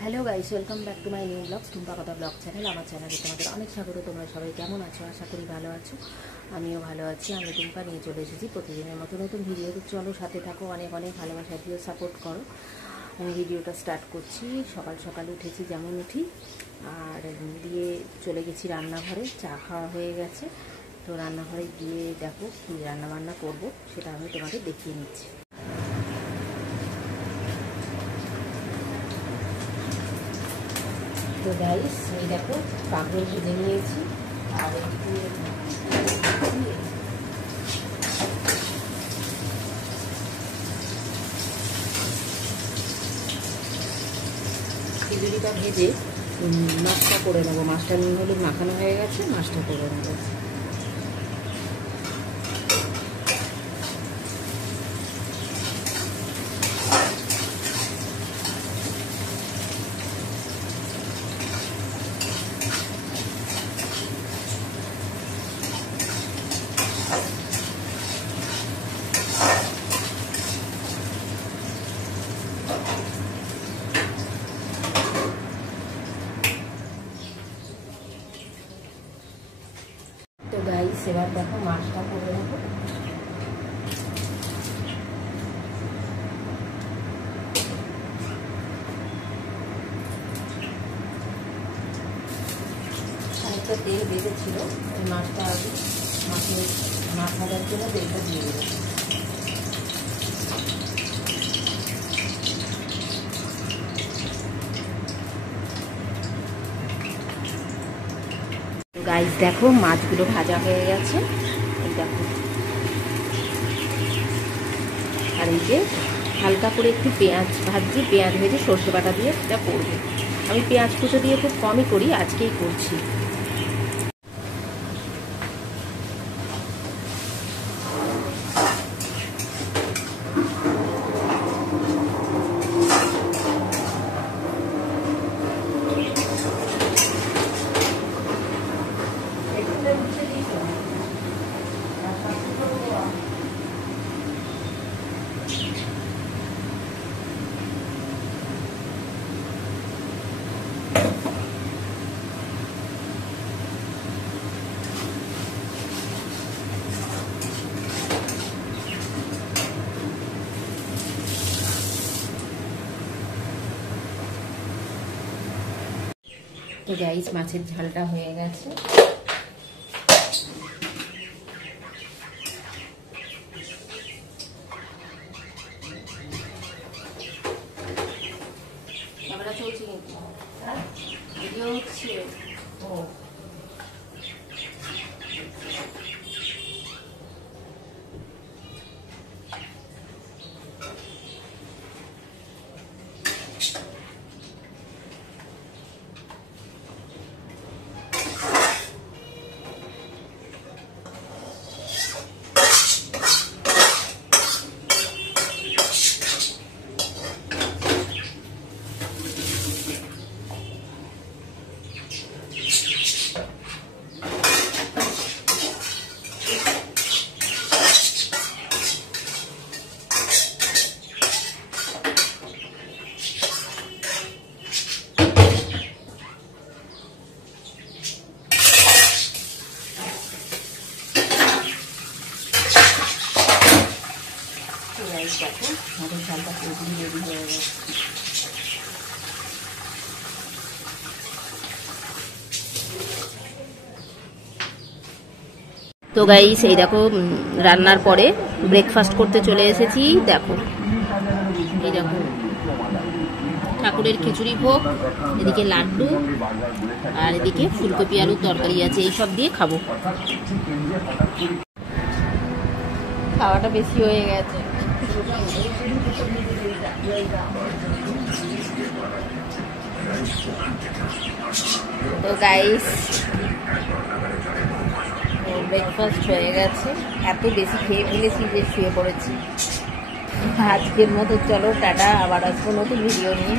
Hello guys, welcome back to my new vlogs Tumpa कथा vlog channel. আমার চ্যানেলে তোমাদের অনেক স্বাগত। তোমরা সবাই কেমন আছো? আশা করি ভালো আছো। আমিও ভালো আছি। আমি টুম্পা নিয়ে চলে এসেছি প্রতিদিনের মতো নতুন ভিডিও। তো চলো সাথে থাকো, অনেক অনেক ভালোবাসা দিও, সাপোর্ট করো। আমি ভিডিওটা স্টার্ট করছি। সকাল সকাল উঠেছি যেমন উঠি, আর দিয়ে চলে গেছি রান্নাঘরে। চা খাওয়া হয়ে গেছে, তো রান্নাঘরে গিয়ে দেখো কী রান্নাবান্না করবো সেটা আমি তোমাদের দেখিয়ে নিচ্ছি। তো গাইস, এই দেখো কাঁকরোল ভেজে নিয়েছি, আর একটু খিচুড়িটা ভেজে মাছটা করে নেবো। মাছটা নুন হলুদ মাখানো হয়ে গেছে, মাছটা করে নেবো। তো গাইস, এবার দেখো মাছটা করে নেবো। খানিকটা তেল বেঁধেছিল, ওই মাছটা আগে মাছ ভাজার জন্য তেলটা দিয়ে দেবো। গাইস দেখো, মাছগুলো ভাজা হয়ে গেছে, এই দেখো। আর এই যে হালকা করে একটু পেঁয়াজ ভাজছি, পেঁয়াজ ভেজে সর্ষে বাটা দিয়ে এটা করবো। আমি পেঁয়াজ কুচো দিয়ে খুব কমই করি, আজকেই করছি। তো গাইস, মাছের ঝালটা হয়ে গেছে। ক্যামেরা চলছে কিন্তু ভিডিও হচ্ছে। ও দেখো, মাছের ঝালটা পুরোপুরি রেডি হয়ে গেছে। তো গাইস, এই দেখো রান্নার পরে ব্রেকফাস্ট করতে চলে এসেছি। দেখো, এই দেখো ঠাকুরের খিচুড়ি ভোগ, এদিকে লাড্ডু, আর এদিকে ফুলকপি আলুর তরকারি আছে। এইসব দিয়ে খাবো। খাওয়াটা বেশি হয়ে গেছে। তো গাইস, ব্রেকফাস্ট হয়ে গেছে। এত বেশি খেয়ে ফেলেছি যে শুয়ে পড়েছি। আজকের মতো চলো টাটা, আবার আসবো নতুন ভিডিও নিয়ে।